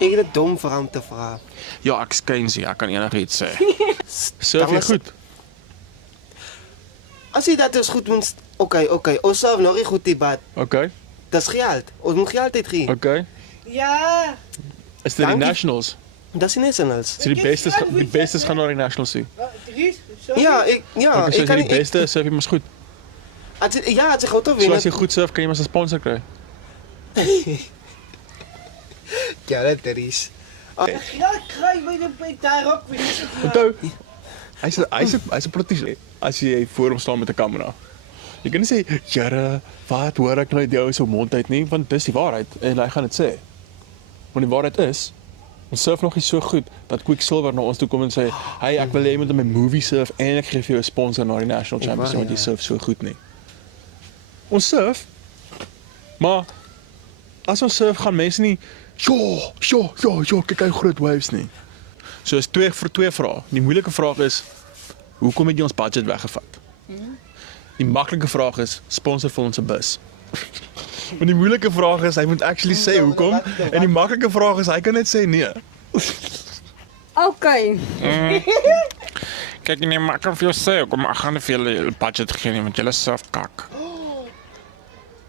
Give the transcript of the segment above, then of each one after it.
Ek het 'n dom vir hom te vra. Ja, ek skyn sy, ek kan enigiets sê. Surf Dan jy is- goed? As jy dat is goed moet okay, ons surf nog nie goed die bad. Okay, Dis geld. Ons moet geld uitgee. okay. Ja. Is dit die Dankie. Nationals? Dis die nationals. So die bestes gaan na die Nationals toe. Dries, sorry. Ja, ek Okay, so ek kan die beste surf jy mos goed. As jy goed of So wen. as jy goed surf, kan jy mos 'n sponsor kry. Ja, dit is. Ja, kry my net daar ook weer. Onthou, hy's 'n politikus. As jy voor hom staan met 'n kamera. Jy kan nie sê, "Jare, wat hoor ek nou uit jou so mond uit nie?" Want dis die waarheid en hy gaan dit sê. Want die waarheid is, ons surf nog nie so goed dat Quicksilver na ons toe kom en sê, "Hey, ek wil hê jy moet in my movie surf en ek gee vir jou 'n sponsor na die National Championship want jy surf so goed nie." Ons surf, maar as ons surf gaan mense nie, "Jo, kyk hoe groot waves nie." So is twee vrae. Die moeilike vraag is, hoekom het jy ons budget weggevat? Die maklike vraag is, sponsor vir ons 'n bus. Maar die moeilike vraag is, hy moet actually sê hoekom. En die maklike vraag is, hy kan net sê nee. Okay. Kyk nee, maar ek kan vir jou sê, hoekom ek gaan nie vir julle budget gee nie, want julle surf kak.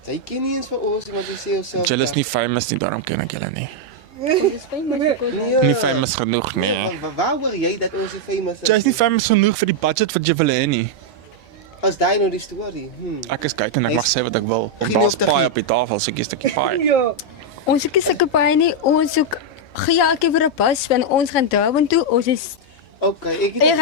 Jy ken nie eens vir ons iemand wat sê jouself. Julle is nie famous nie, daarom ken ek julle nie. Dis fyn maar Ja. Nie famous genoeg nie. Waar hoor jy dat ons nie famous is? Jy is nie famous genoeg vir die budget wat jy wil hê nie. As daai nou die storie. Ek is kyk en ek mag sê wat ek wil. Geen Daar's hoef te paai gee. op die tafel, so ek 'n stukkie paai. Ja. Ons soek nie sulke paai nie. Ons soek gejaagkie vir 'n bus want ons gaan Durban toe. Ons is Okay, ek Ek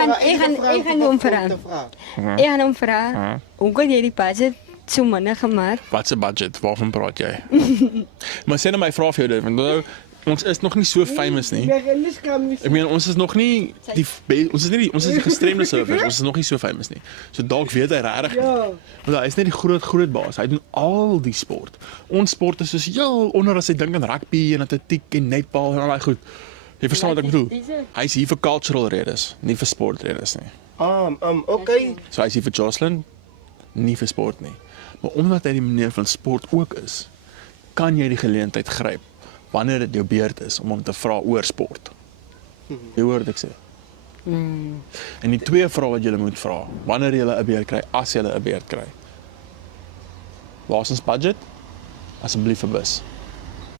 gaan hom vra. Ek gaan hom vra. Hoe kan jy die budget so minder gemaak? Wat se budget? Waarvan praat jy? Maar sê net my vra vir jou dit, want nou ons is nog nie so famous nie. Ek meen ons is nog nie ons is die gestremde surfers, ons is nog nie so famous nie. So dalk weet hy regtig nie. Ja. Want hy is net die groot baas. Hy doen al die sport. Ons sport is soos heel onder as jy dink aan rugby en atletiek en netbal en al daai goed. Jy verstaan wat ek bedoel? Hy's hier vir cultural redes, nie vir sportredes nie. Okay. So hy's hier vir Jocelyn, nie vir sport nie. Maar omdat hy die meneer van sport ook is, kan jy die geleentheid gryp wanneer dit jou beurt is om hom te vra oor sport. Jy hoor wat ek sê. En die twee vrae wat jy moet vra, wanneer jy 'n beurt kry, as jy 'n beurt kry. Waar is ons budget? Asseblief 'n bus.